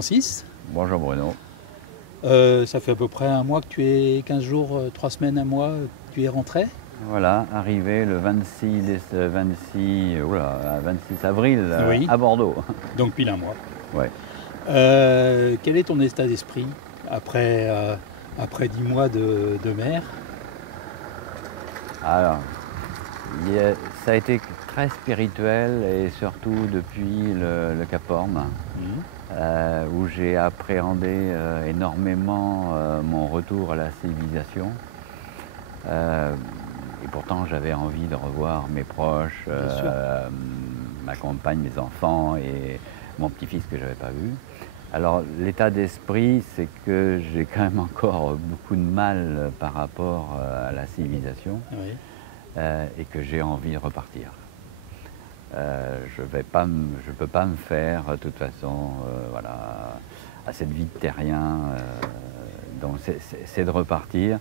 Francis. Bonjour Bruno. Ça fait à peu près un mois que tu es, 15 jours, 3 semaines, un mois, que tu es rentré. Voilà, arrivé le 26 avril Oui. à Bordeaux. Donc pile un mois. Ouais. Quel est ton état d'esprit après 10 mois de mer? Alors, ça a été très spirituel et surtout depuis le Cap Horn, où j'ai appréhendé énormément mon retour à la civilisation. Et pourtant, j'avais envie de revoir mes proches, ma compagne, mes enfants et mon petit-fils que je n'avais pas vu. Alors, l'état d'esprit, c'est que j'ai quand même encore beaucoup de mal par rapport à la civilisation, Oui. et que j'ai envie de repartir. Je ne peux pas me faire, de toute façon, voilà, à cette vie de terrien. Donc, c'est de repartir,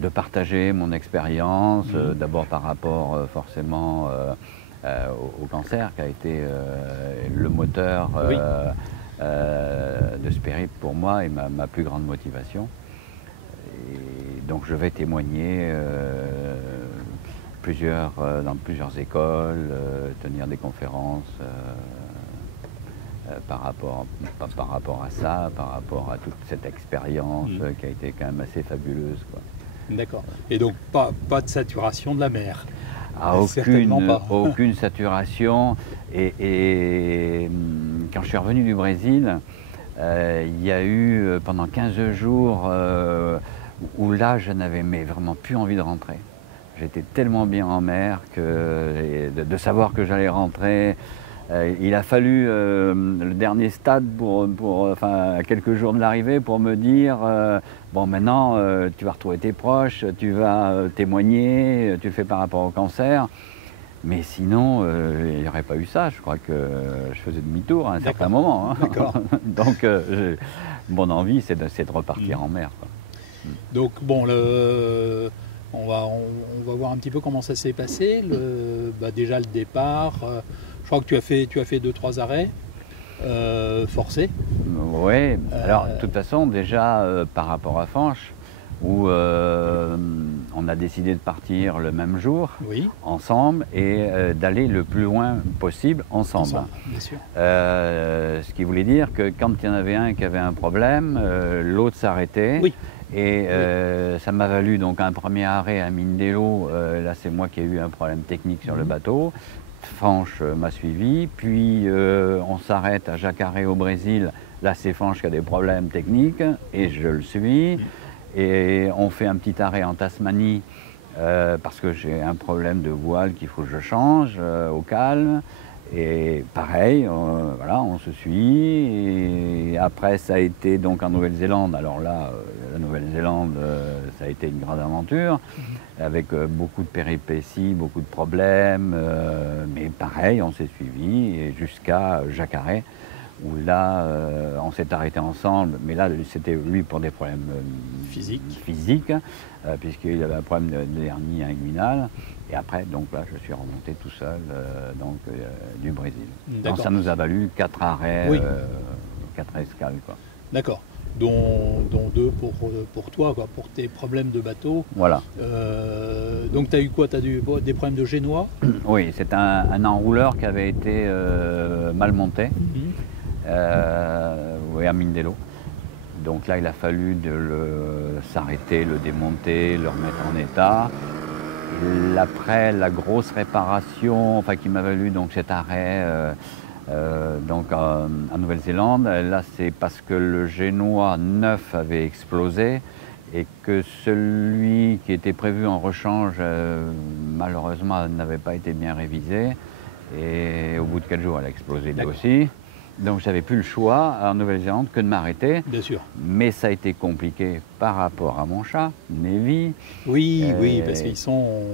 de partager mon expérience, d'abord par rapport forcément au cancer, qui a été le moteur de ce périple pour moi et ma plus grande motivation. Et donc je vais témoigner dans plusieurs écoles, tenir des conférences par rapport à ça, par rapport à toute cette expérience qui a été quand même assez fabuleuse, quoi. D'accord. Et donc pas de saturation de la mer? Certainement pas. Aucune saturation. Et quand je suis revenu du Brésil, il y a eu pendant 15 jours où là je n'avais vraiment plus envie de rentrer. J'étais tellement bien en mer que de savoir que j'allais rentrer. Il a fallu le dernier stade à quelques jours de l'arrivée pour me dire bon, maintenant tu vas retrouver tes proches, tu vas témoigner, tu le fais par rapport au cancer. Mais sinon, il n'y aurait pas eu ça. Je crois que je faisais demi-tour à un certain moment, hein. D'accord. Donc mon envie, c'est de repartir en mer, quoi. Donc bon, on va voir un petit peu comment ça s'est passé. Déjà le départ, je crois que tu as fait 2-3 arrêts forcés. Oui, alors de toute façon déjà par rapport à Fanches, où on a décidé de partir le même jour, ensemble, et d'aller le plus loin possible ensemble. Bien sûr. Ce qui voulait dire que quand il y en avait un qui avait un problème, l'autre s'arrêtait. Oui. Et ça m'a valu donc un premier arrêt à Mindelo. Là, c'est moi qui ai eu un problème technique sur le bateau. Fanches m'a suivi. Puis on s'arrête à Jacaré au Brésil. Là, c'est Fanches qui a des problèmes techniques et je le suis. Et on fait un petit arrêt en Tasmanie parce que j'ai un problème de voile qu'il faut que je change au calme. Et pareil, voilà, on se suit. Et après, ça a été donc en Nouvelle-Zélande. Alors là, la Nouvelle-Zélande, ça a été une grande aventure, avec beaucoup de péripéties, beaucoup de problèmes. Mais pareil, on s'est suivi et jusqu'à Jacaré, où là, on s'est arrêté ensemble. Mais là, c'était lui pour des problèmes physiques, puisqu'il avait un problème de hernie inguinale. Et après, donc là, je suis remonté tout seul du Brésil. Donc ça nous a valu 4 arrêts, 4 escales, quoi. D'accord. Dont 2 pour toi, quoi, pour tes problèmes de bateau. Voilà. Donc tu as eu quoi? Tu as eu des problèmes de génois? Oui, c'est un enrouleur qui avait été mal monté, à Mindelo. Donc là, il a fallu s'arrêter, le démonter, le remettre en état. Après la grosse réparation, qui m'a valu donc cet arrêt en Nouvelle-Zélande, là c'est parce que le génois neuf avait explosé et que celui qui était prévu en rechange malheureusement n'avait pas été bien révisé, et au bout de 4 jours elle a explosé lui aussi. Donc j'avais plus le choix en Nouvelle-Zélande que de m'arrêter. Bien sûr. Mais ça a été compliqué par rapport à mon chat, Navy. Oui, parce qu'ils sont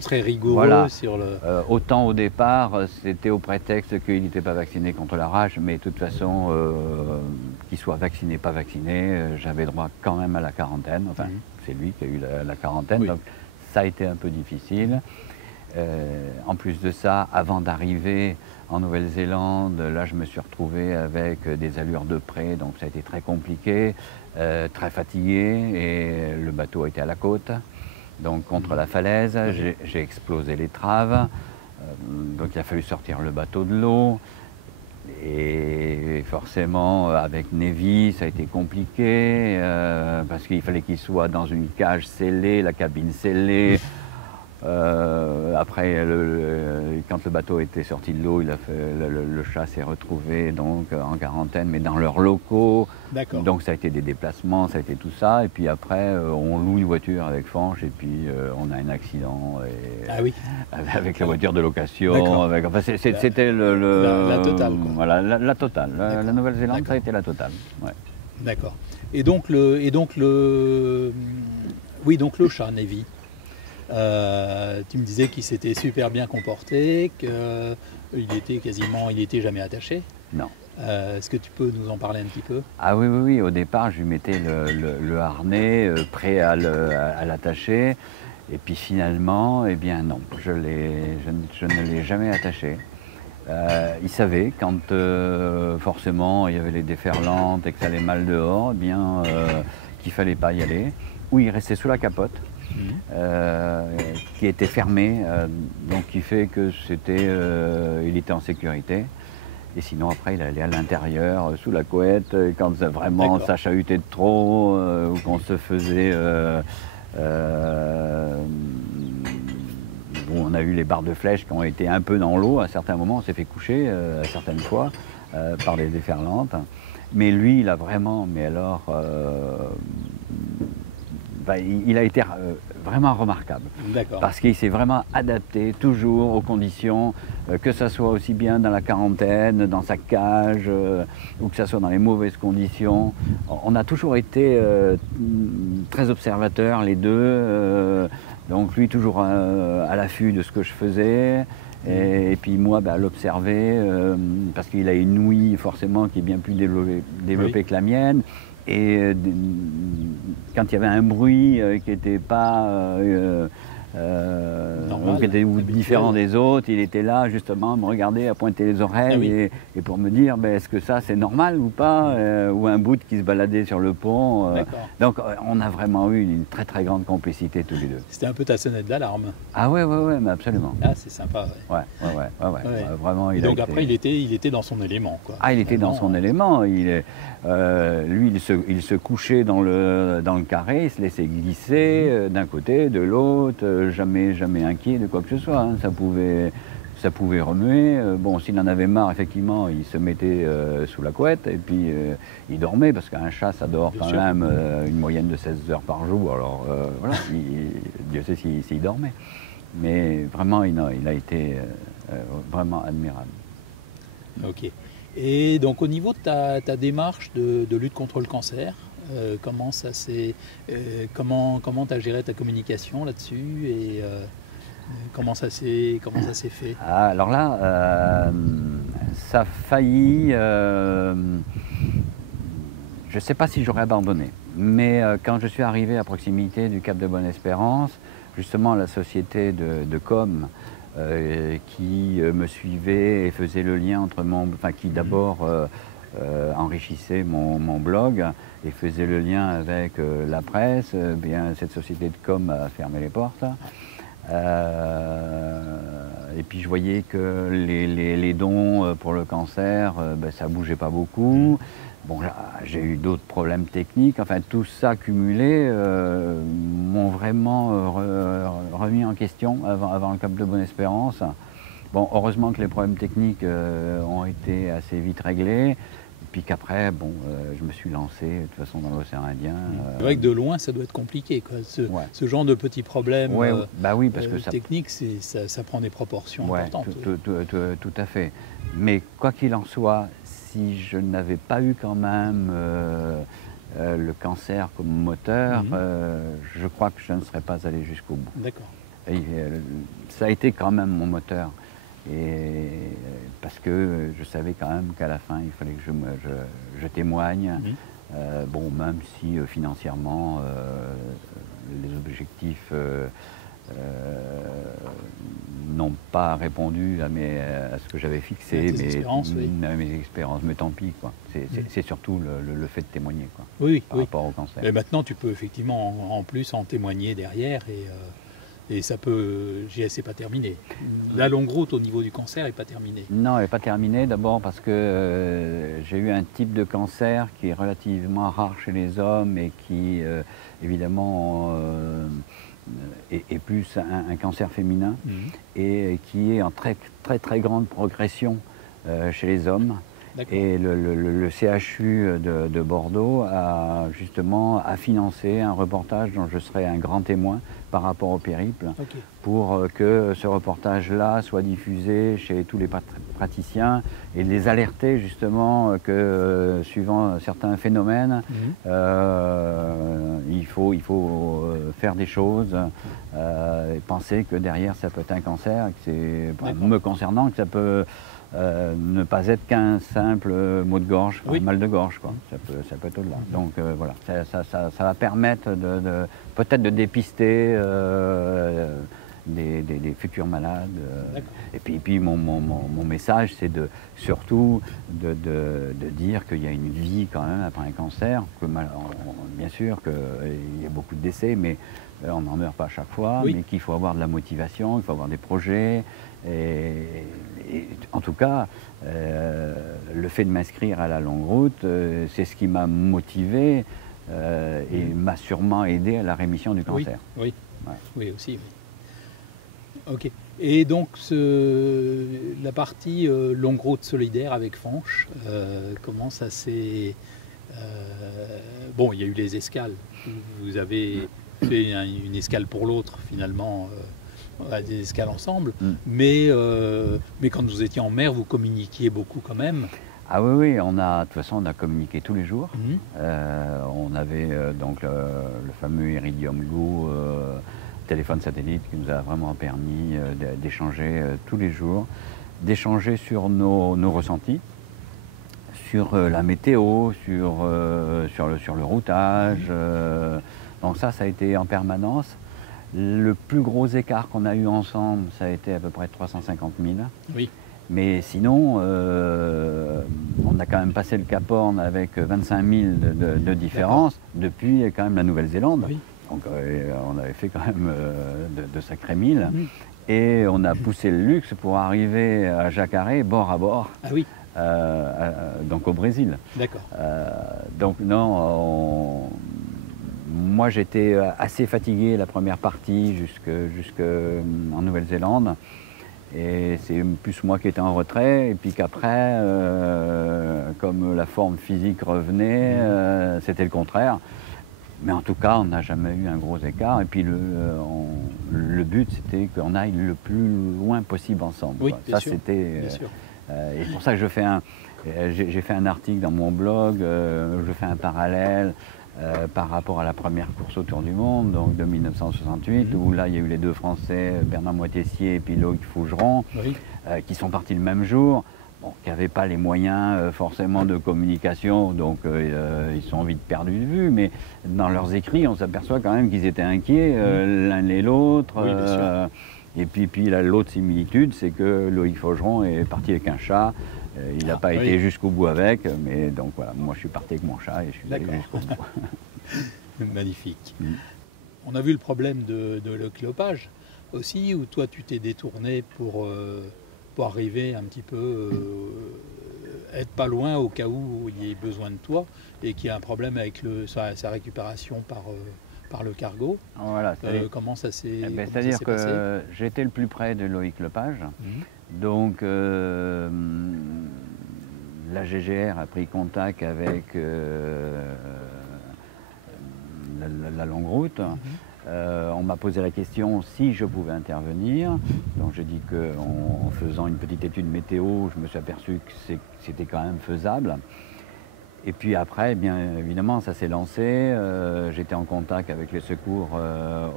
très rigoureux sur le... Autant au départ, c'était au prétexte qu'il n'était pas vacciné contre la rage, mais de toute façon, qu'il soit vacciné, pas vacciné, j'avais droit quand même à la quarantaine. Enfin, c'est lui qui a eu la quarantaine, donc ça a été un peu difficile. En plus de ça, avant d'arriver en Nouvelle-Zélande, là je me suis retrouvé avec des allures de près, donc ça a été très compliqué, très fatigué, et le bateau était à la côte, donc contre la falaise, j'ai explosé l'étrave, donc il a fallu sortir le bateau de l'eau. Et forcément, avec Navy, ça a été compliqué, parce qu'il fallait qu'il soit dans une cage scellée, la cabine scellée. Après, quand le bateau était sorti de l'eau, le chat s'est retrouvé donc en quarantaine, mais dans leurs locaux. Donc ça a été des déplacements, ça a été tout ça. Et puis après, on loue une voiture avec Fanch, et puis on a un accident avec la voiture de location. Enfin, c'était la totale, quoi. Voilà, la totale. La Nouvelle-Zélande, ça a été la totale. Ouais. D'accord. Et donc le chat Navy. Tu me disais qu'il s'était super bien comporté, qu'il était jamais attaché. Non. Est-ce que tu peux nous en parler un petit peu? Ah oui, au départ je lui mettais le harnais prêt à l'attacher, et puis finalement, eh bien non, je ne l'ai jamais attaché. Il savait quand forcément il y avait les déferlantes et que ça allait mal dehors, eh bien qu'il ne fallait pas y aller, ou il restait sous la capote. Qui était fermé, donc qui fait que il était en sécurité. Et sinon après il allait à l'intérieur, sous la couette, quand vraiment ça chahutait de trop, ou qu'on se faisait... bon, on a eu les barres de flèche qui ont été un peu dans l'eau à certains moments, on s'est fait coucher certaines fois par des déferlantes. Mais lui, il a vraiment, mais alors... il a été vraiment remarquable, parce qu'il s'est vraiment adapté toujours aux conditions, que ce soit aussi bien dans la quarantaine, dans sa cage, ou que ce soit dans les mauvaises conditions. On a toujours été très observateurs les deux, donc lui toujours à l'affût de ce que je faisais, et puis moi à l'observer, parce qu'il a une ouïe forcément qui est bien plus développée que la mienne. Et quand il y avait un bruit qui n'était pas qui était différent des autres, il était là justement à me regarder, à pointer les oreilles, et pour me dire est-ce que ça c'est normal ou pas, ou un bout qui se baladait sur le pont. Donc on a vraiment eu une très très grande complicité tous les deux. C'était un peu ta sonnette d'alarme. Ah ouais, mais absolument. Ah c'est sympa. Ouais. Vraiment, donc après il était dans son élément, quoi. Ah, il était dans son élément. Lui il se couchait dans le carré, il se laissait glisser d'un côté, de l'autre, jamais inquiet de quoi que ce soit, hein. Ça pouvait remuer. Bon, s'il en avait marre, effectivement, il se mettait sous la couette, et puis il dormait, parce qu'un chat, ça dort quand même une moyenne de 16 heures par jour. Alors voilà, Dieu sait s'il dormait. Mais vraiment, il a été vraiment admirable. Ok. Et donc au niveau de ta démarche de lutte contre le cancer, comment tu as géré ta communication là-dessus, et comment ça s'est fait? Alors là, ça a failli... je ne sais pas si j'aurais abandonné, mais quand je suis arrivé à proximité du Cap de Bonne-Espérance, justement la société de com qui me suivait et faisait le lien entre qui d'abord enrichissait mon blog et faisait le lien avec la presse, bien cette société de com a fermé les portes. Et puis je voyais que les dons pour le cancer, ça bougeait pas beaucoup. Bon, là, j'ai eu d'autres problèmes techniques. Enfin, tout ça cumulé m'ont vraiment remis en question avant le Cap de Bonne-Espérance. Bon, heureusement que les problèmes techniques ont été assez vite réglés. Puis qu'après, je me suis lancé de toute façon dans l'océan Indien. C'est vrai que de loin, ça doit être compliqué, quoi. Ce genre de petits problèmes oui, parce que techniques, ça prend des proportions importantes. Tout à fait. Mais quoi qu'il en soit, si je n'avais pas eu quand même le cancer comme moteur, je crois que je ne serais pas allé jusqu'au bout. D'accord. Ça a été quand même mon moteur. Et parce que je savais quand même qu'à la fin, il fallait que je témoigne. Bon, même si financièrement, les objectifs n'ont pas répondu à ce que j'avais fixé, à mes expériences, mais tant pis, quoi. C'est surtout le fait de témoigner, quoi, par rapport au cancer. Mais maintenant, tu peux effectivement en plus en témoigner derrière et ça peut, c'est pas terminé. La longue route au niveau du cancer n'est pas terminée. Non, elle n'est pas terminée, d'abord parce que j'ai eu un type de cancer qui est relativement rare chez les hommes et qui, évidemment, est plus un cancer féminin et qui est en très très très grande progression chez les hommes. Et le CHU de Bordeaux a justement financé un reportage dont je serai un grand témoin par rapport au périple, pour que ce reportage-là soit diffusé chez tous les praticiens et les alerter justement que suivant certains phénomènes, il faut faire des choses, et penser que derrière ça peut être un cancer, que c'est, me concernant, que ça peut ne pas être qu'un simple mot de gorge, un mal de gorge, quoi. Ça peut être au-delà. Donc voilà, ça va permettre peut-être de dépister des futurs malades. Et puis mon message, c'est surtout de dire qu'il y a une vie quand même après un cancer, que bien sûr qu'il y a beaucoup de décès, mais on n'en meurt pas à chaque fois, mais qu'il faut avoir de la motivation, il faut avoir des projets. Et en tout cas, le fait de m'inscrire à la longue route, c'est ce qui m'a motivé et m'a sûrement aidé à la rémission du cancer. Oui aussi. Oui. Ok. Et donc la partie longue route solidaire avec Fanche, comment ça s'est... bon, il y a eu les escales. Vous avez fait une escale pour l'autre finalement. Des escales ensemble, mais quand vous étiez en mer, vous communiquiez beaucoup quand même. Ah oui, de toute façon on a communiqué tous les jours. On avait donc le fameux Iridium Go, téléphone satellite, qui nous a vraiment permis d'échanger tous les jours, d'échanger sur nos ressentis, sur la météo, sur le routage. Donc ça a été en permanence. Le plus gros écart qu'on a eu ensemble, ça a été à peu près 350 000. Oui. Mais sinon, on a quand même passé le Cap Horn avec 25 000 de différence depuis quand même la Nouvelle-Zélande. Oui. Donc on avait fait quand même de sacrés milles. Et on a poussé le luxe pour arriver à Jacaré, bord à bord. Ah oui. Donc au Brésil. D'accord. Donc non, moi j'étais assez fatigué la première partie jusque en Nouvelle-Zélande. Et c'est plus moi qui étais en retrait, et puis qu'après, comme la forme physique revenait, c'était le contraire. Mais en tout cas, on n'a jamais eu un gros écart. Et puis le but, c'était qu'on aille le plus loin possible ensemble. Oui, ça, c'était. Et pour ça que j'ai fait un article dans mon blog, je fais un parallèle par rapport à la première course autour du monde, donc de 1968, où là il y a eu les deux Français, Bernard Moitessier et puis Loïc Fougeron, qui sont partis le même jour, qui n'avaient pas les moyens forcément de communication, donc ils sont vite perdus de vue, mais dans leurs écrits, on s'aperçoit quand même qu'ils étaient inquiets l'un et l'autre. Et puis l'autre similitude, c'est que Loïc Fougeron est parti avec un chat. Il n'a pas été jusqu'au bout avec, mais donc voilà, moi je suis parti avec mon chat et je suis allé jusqu'au bout. Magnifique. On a vu le problème de l'ochlopage aussi, où toi tu t'es détourné pour arriver un petit peu, être pas loin au cas où il y ait besoin de toi et qu'il y a un problème avec sa récupération par le cargo. Voilà, comment ça s'est passé? C'est-à-dire que j'étais le plus près de Loïc Lepage. Donc la GGR a pris contact avec la longue route. On m'a posé la question si je pouvais intervenir. Donc j'ai dit qu'en faisant une petite étude météo, je me suis aperçu que c'était quand même faisable. Et puis après, bien évidemment, ça s'est lancé. J'étais en contact avec les secours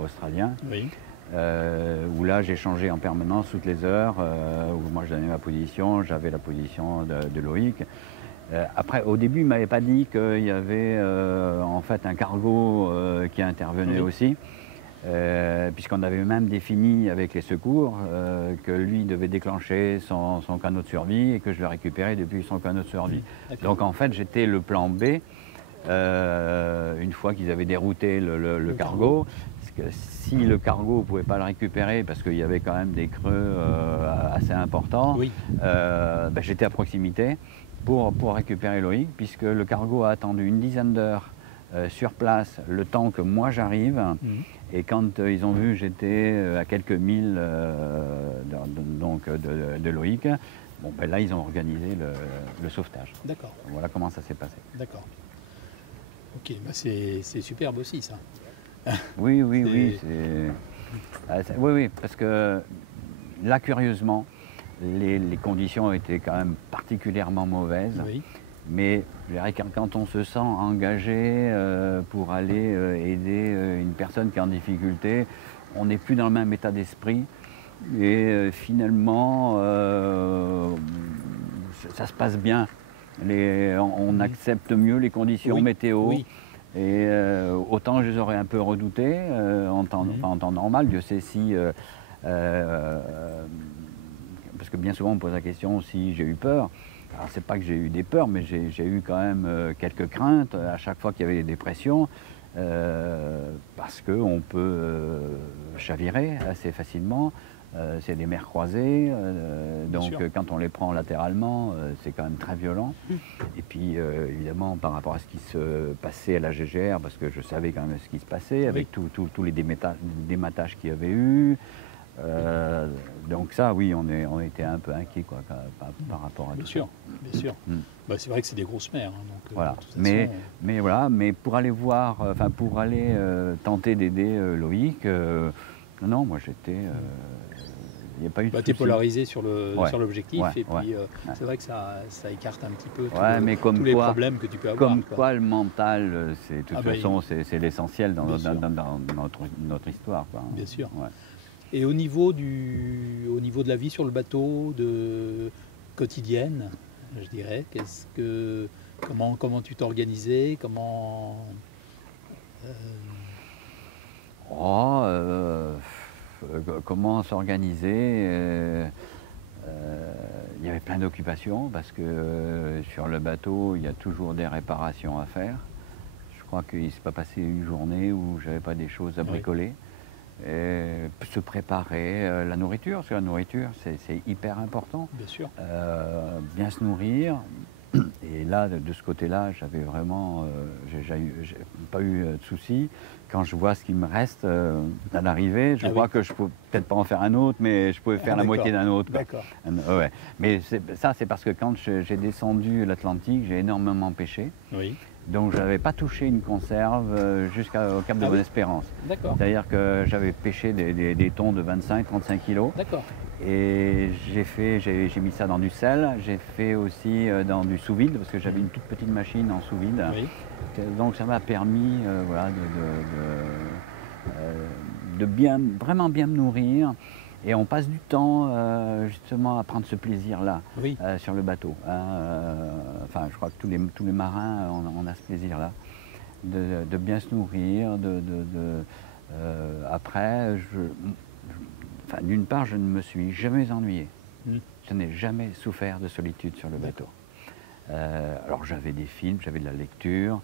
australiens. Oui. Où là j'ai changé en permanence toutes les heures, où moi je donnais ma position, j'avais la position de Loïc. Après, au début, il ne m'avait pas dit qu'il y avait en fait un cargo qui intervenait aussi. puisqu'on avait même défini avec les secours que lui devait déclencher son canot de survie et que je le récupérais depuis son canot de survie. Donc en fait, j'étais le plan B, une fois qu'ils avaient dérouté le cargo. Parce que si le cargo ne pouvait pas le récupérer, parce qu'il y avait quand même des creux assez importants, Oui. J'étais à proximité pour récupérer Loïc, puisque le cargo a attendu une dizaine d'heures sur place, le temps que moi j'arrive. Et quand ils ont vu j'étais à quelques milles de Loïc, bon, là ils ont organisé le sauvetage. D'accord. Voilà comment ça s'est passé. D'accord. Ok, c'est superbe aussi ça. Oui, parce que là, curieusement, les conditions étaient quand même particulièrement mauvaises. Oui. Mais je dirais que quand on se sent engagé pour aller aider une personne qui est en difficulté, on n'est plus dans le même état d'esprit. Et finalement, ça se passe bien. On accepte mieux les conditions météo. Oui. Et autant je les aurais un peu redoutés en temps normal, Dieu sait si... parce que bien souvent on me pose la question si j'ai eu peur. Alors c'est pas que j'ai eu des peurs, mais j'ai eu quand même quelques craintes à chaque fois qu'il y avait des dépressions, parce qu'on peut chavirer assez facilement. C'est des mers croisées, donc quand on les prend latéralement, c'est quand même très violent. Et puis évidemment par rapport à ce qui se passait à la GGR, parce que je savais quand même ce qui se passait, avec tous les dématages qu'il y avait eu. Donc ça, oui, on était un peu inquiets par rapport à tout ça. Bien sûr. C'est vrai que c'est des grosses mers. Donc, voilà. de toute façon, Mais pour aller voir, pour aller tenter d'aider Loïc, non, moi j'étais... il n'y a pas eu de t'es polarisé sur l'objectif, et puis c'est vrai que ça écarte un petit peu tous les problèmes que tu peux avoir. Comme quoi le mental, de toute façon, c'est l'essentiel dans notre histoire. Quoi. Bien sûr. Ouais. Et au niveau de la vie sur le bateau, quotidienne, je dirais, comment tu t'organisais, comment s'organiser il y avait plein d'occupations parce que sur le bateau, il y a toujours des réparations à faire. Je crois qu'il ne s'est pas passé une journée où je n'avais pas des choses à bricoler. Et se préparer, la nourriture, parce que la nourriture, c'est hyper important. Bien sûr. Bien se nourrir. Et là, de ce côté-là, j'avais vraiment, j'ai pas eu de soucis. Quand je vois ce qu'il me reste à l'arrivée, je vois que je peux peut-être pas en faire un autre, mais je pouvais faire la moitié d'un autre. D'accord. Ouais. Mais ça, c'est parce que quand j'ai descendu l'Atlantique, j'ai énormément pêché. Oui. Donc je n'avais pas touché une conserve jusqu'au Cap de Bonne-Espérance. D'accord. C'est-à-dire que j'avais pêché des thons de 25-35 kilos. D'accord. Et j'ai mis ça dans du sel, j'ai fait aussi dans du sous-vide, parce que j'avais une toute petite machine en sous-vide. Oui. Donc ça m'a permis de vraiment bien me nourrir. Et on passe du temps justement à prendre ce plaisir-là sur le bateau. Je crois que tous les marins, on a ce plaisir-là, de bien se nourrir. Après, d'une part, je ne me suis jamais ennuyé. Je n'ai jamais souffert de solitude sur le bateau. Alors j'avais des films, j'avais de la lecture,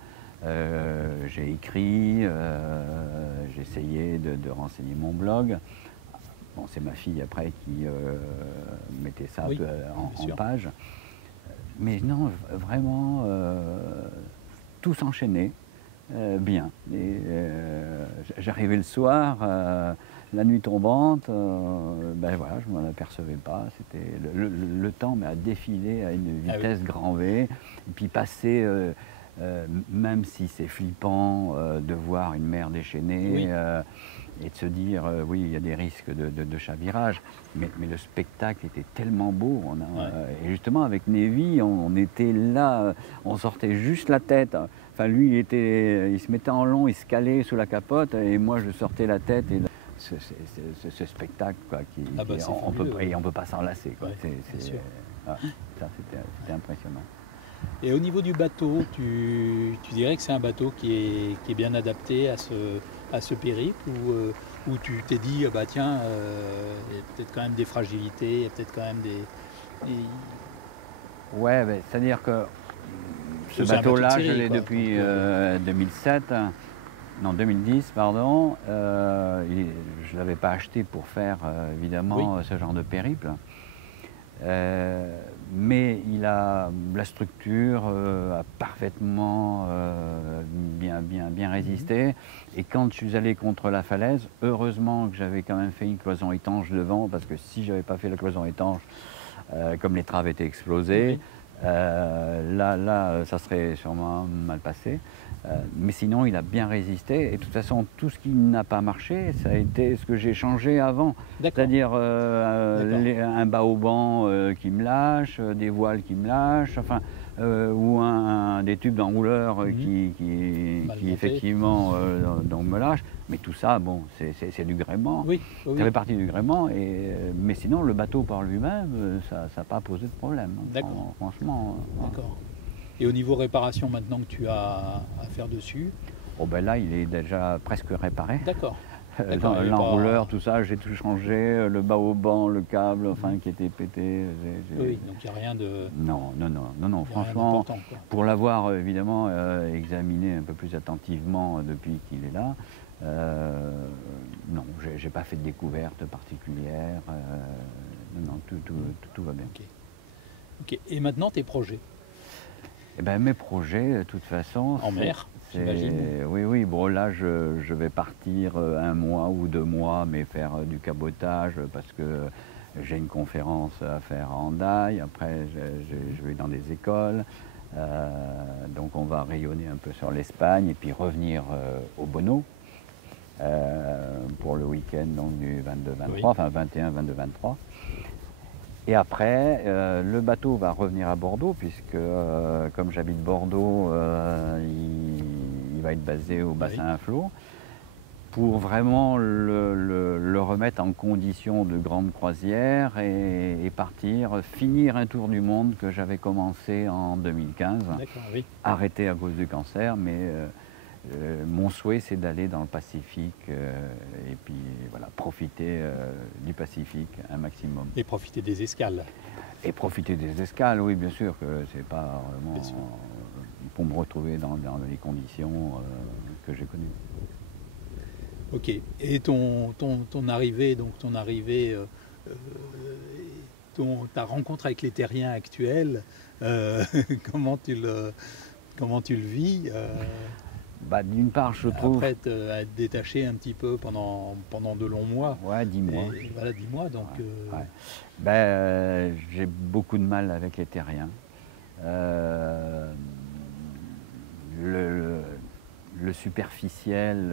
j'ai écrit, j'ai essayé de renseigner mon blog. Bon, c'est ma fille après qui mettait ça un peu en page. Mais non, vraiment, tout s'enchaînait bien. J'arrivais le soir, la nuit tombante, je ne m'en apercevais pas. C'était le temps a défilé à une vitesse grand V. Et puis passer, même si c'est flippant de voir une mer déchaînée, et de se dire, il y a des risques de chavirage, mais le spectacle était tellement beau. Et justement, avec Navy, on était là, on sortait juste la tête. Enfin, lui, il se mettait en long, il se calait sous la capote, et moi, je sortais la tête. Et ce spectacle, quoi, on ne peut pas s'en lasser. Ça, c'était impressionnant. Et au niveau du bateau, tu dirais que c'est un bateau qui est bien adapté à à ce périple où tu t'es dit, ah bah tiens, il y a peut-être quand même des fragilités, il y a peut-être quand même Ouais, c'est-à-dire que ce c'est un bateau de bateau-là, je série, l'ai quoi. depuis Donc, 2007, non 2010, pardon. Je ne l'avais pas acheté pour faire évidemment oui, ce genre de périple. Mais la structure a parfaitement bien résisté. Et quand je suis allé contre la falaise, heureusement que j'avais quand même fait une cloison étanche devant, parce que si j'avais pas fait la cloison étanche, comme les traves étaient explosées, oui, là, ça serait sûrement mal passé. Mais sinon, il a bien résisté. Et de toute façon, tout ce qui n'a pas marché, ça a été ce que j'ai changé avant. d'accord, C'est-à-dire d'accord. un baoban qui me lâche, des voiles qui me lâchent, enfin, ou des tubes d'enrouleur Mhm. Mal qui monté. effectivement donc me lâchent. Mais tout ça, bon, c'est du gréement. Oui, oui, Ça fait oui, partie du gréement. Mais sinon, le bateau par lui-même, ça n'a pas posé de problème. d'accord, Franchement. Voilà. d'accord. Et au niveau réparation maintenant que tu as à faire dessus, Oh ben là, il est déjà presque réparé. d'accord, d'accord, il n'y avait L'enrouleur, pas. tout ça, j'ai tout changé. Le baoban, le câble, enfin, Mhm. qui était pété. Oui, oui, donc il n'y a rien de, Non, il y a rien franchement, d'important, quoi. pour l'avoir évidemment examiné un peu plus attentivement depuis qu'il est là, non, j'ai pas fait de découverte particulière. Non, tout va bien. Ok, ok. Et maintenant tes projets Eh ben, mes projets, de toute façon, en mer, j'imagine. oui, bon, là, je vais partir un mois ou 2 mois, mais faire du cabotage parce que j'ai une conférence à faire à Hendaye. Après, je vais dans des écoles. Donc, on va rayonner un peu sur l'Espagne et puis revenir au Bono pour le week-end donc, du 22-23, Oui, enfin 21, 22, 23. Et après, le bateau va revenir à Bordeaux, puisque comme j'habite Bordeaux, il va être basé au oui, bassin à flot, pour vraiment le remettre en condition de grande croisière et partir, finir un tour du monde que j'avais commencé en 2015, d'accord, oui. arrêté à cause du cancer, mais mon souhait c'est d'aller dans le Pacifique et puis voilà, profiter du Pacifique un maximum. Et profiter des escales, Et profiter des escales, oui, bien sûr que c'est pas vraiment bien sûr. pour me retrouver dans les conditions que j'ai connues. Ok. Et ton arrivée, donc ton arrivée, euh, ta rencontre avec les terriens actuels, euh, comment tu le, comment tu le vis Bah, d'une part, je trouve, après être détaché un petit peu pendant de longs mois. ouais, 10 mois. Et voilà, 10 mois. Donc, Ouais, ouais. Ben, j'ai beaucoup de mal avec les terriens. Euh, le, le superficiel,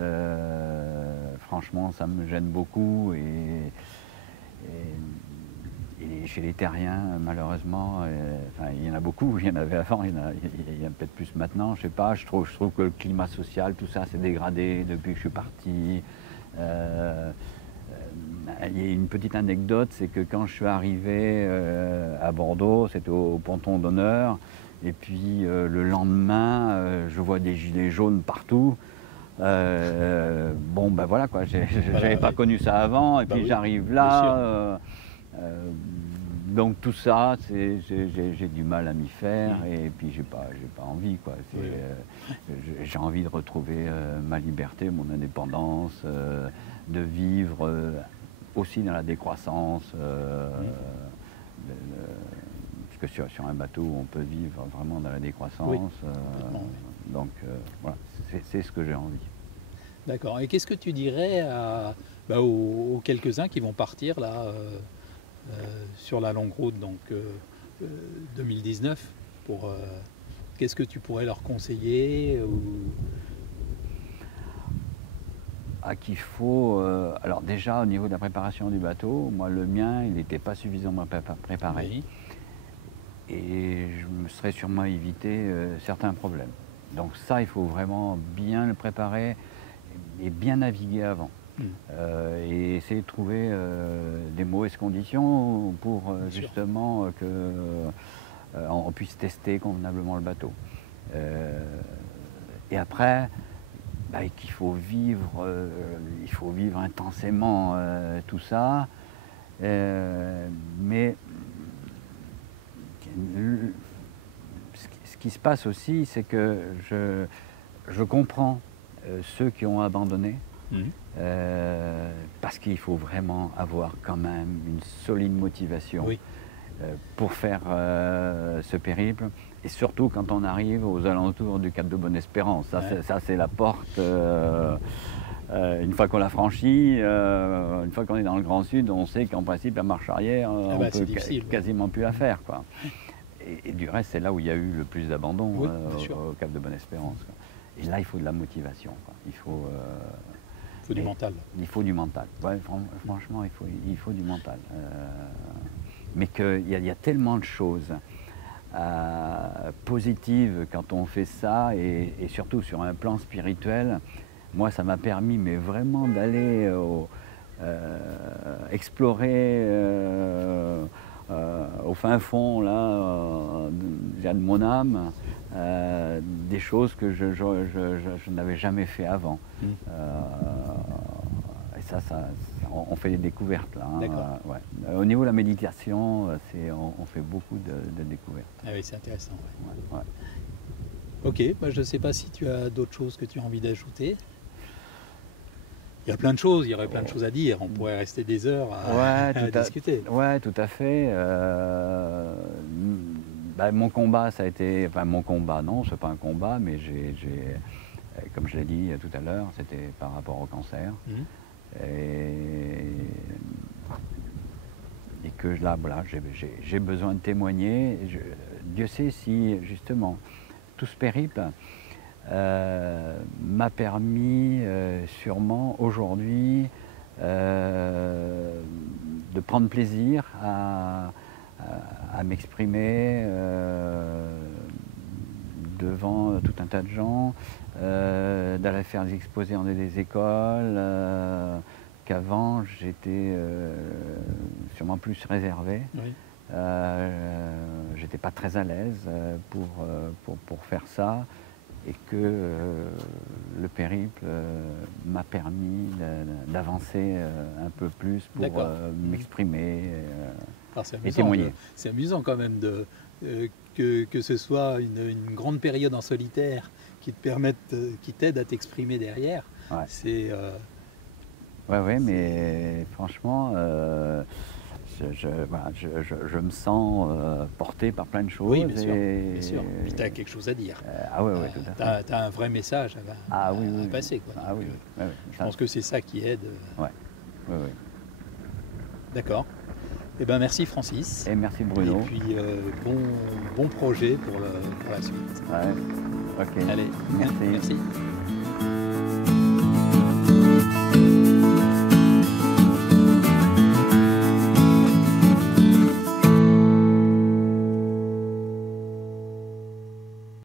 franchement, ça me gêne beaucoup. Et chez les terriens, malheureusement, enfin, il y en a beaucoup, il y en avait avant, il y en a peut-être plus maintenant, je sais pas. Je trouve que le climat social, tout ça s'est dégradé depuis que je suis parti. Euh, il y a une petite anecdote, c'est que quand je suis arrivé à Bordeaux, c'était au ponton d'honneur, et puis le lendemain, je vois des gilets jaunes partout. Bon, ben voilà quoi, voilà, j'avais pas ouais. connu ça avant, et Bah puis oui, j'arrive bien sûr. là. Euh, donc tout ça, j'ai du mal à m'y faire, Mhm. et puis j'ai pas envie quoi. Oui, oui. J'ai envie de retrouver ma liberté, mon indépendance, de vivre aussi dans la décroissance. Mhm. Parce que sur un bateau, on peut vivre vraiment dans la Oui, décroissance. complètement. Oui. Donc voilà, c'est ce que j'ai envie. D'accord. Et qu'est-ce que tu dirais aux quelques-uns qui vont partir là sur la longue route, donc 2019, qu'est-ce que tu pourrais leur conseiller Qu'il faut, alors déjà au niveau de la préparation du bateau, moi le mien il n'était pas suffisamment préparé Oui, et je me serais sûrement évité certains problèmes. Donc ça il faut vraiment bien le préparer et bien naviguer avant. hmm, Et essayer de trouver des mauvaises conditions pour bien sûr. justement on puisse tester convenablement le bateau. Et après, qu'il faut vivre intensément tout ça. Mais ce qui se passe aussi, c'est que je comprends ceux qui ont abandonné, parce qu'il faut vraiment avoir quand même une solide motivation pour faire ce périple. Et surtout quand on arrive aux alentours du Cap de Bonne-Espérance. Ça c'est la porte. Une fois qu'on l'a franchie, une fois qu'on est dans le Grand Sud, on sait qu'en principe la marche arrière, on peut quasiment plus la faire, quoi. Et du reste, c'est là où il y a eu le plus d'abandon, au Cap de Bonne-Espérance. Et là, il faut de la motivation, quoi. Il faut du mental. Il faut du mental. Ouais, franchement, il faut du mental. Mais qu'il y a tellement de choses positives quand on fait ça, et surtout sur un plan spirituel. Moi, ça m'a permis, mais vraiment d'aller explorer au fin fond là, de mon âme, des choses que je n'avais jamais fait avant. Et ça, on fait des découvertes là. Ouais. Au niveau de la méditation, on fait beaucoup de découvertes. Ah oui, c'est intéressant. Ouais. Ok, je ne sais pas si tu as d'autres choses que tu as envie d'ajouter. Il y a plein de choses, il y aurait plein de choses à dire. On pourrait rester des heures à discuter. Ouais, tout à fait. Mon combat, ça a été... Enfin, mon combat, non, c'est pas un combat, mais comme je l'ai dit tout à l'heure, c'était par rapport au cancer. Et que là, voilà, j'ai besoin de témoigner. Dieu sait si, justement, tout ce périple m'a permis sûrement aujourd'hui de prendre plaisir à m'exprimer devant tout un tas de gens, d'aller faire des exposés dans des écoles, qu'avant j'étais sûrement plus réservé. J'étais pas très à l'aise pour faire ça. Et que le périple m'a permis d'avancer un peu plus pour m'exprimer et témoigner. C'est amusant quand même que ce soit une grande période en solitaire qui t'aide à t'exprimer derrière. C'est mais franchement, je me sens porté par plein de choses. Oui, bien sûr. Puis tu as quelque chose à dire. Tout à fait. Tu as un vrai message à passer. Quoi. Je pense que c'est ça qui aide. Oui. D'accord. Eh ben, merci Francis. Et merci Bruno. Et puis bon projet pour la suite. Ok. Allez, merci.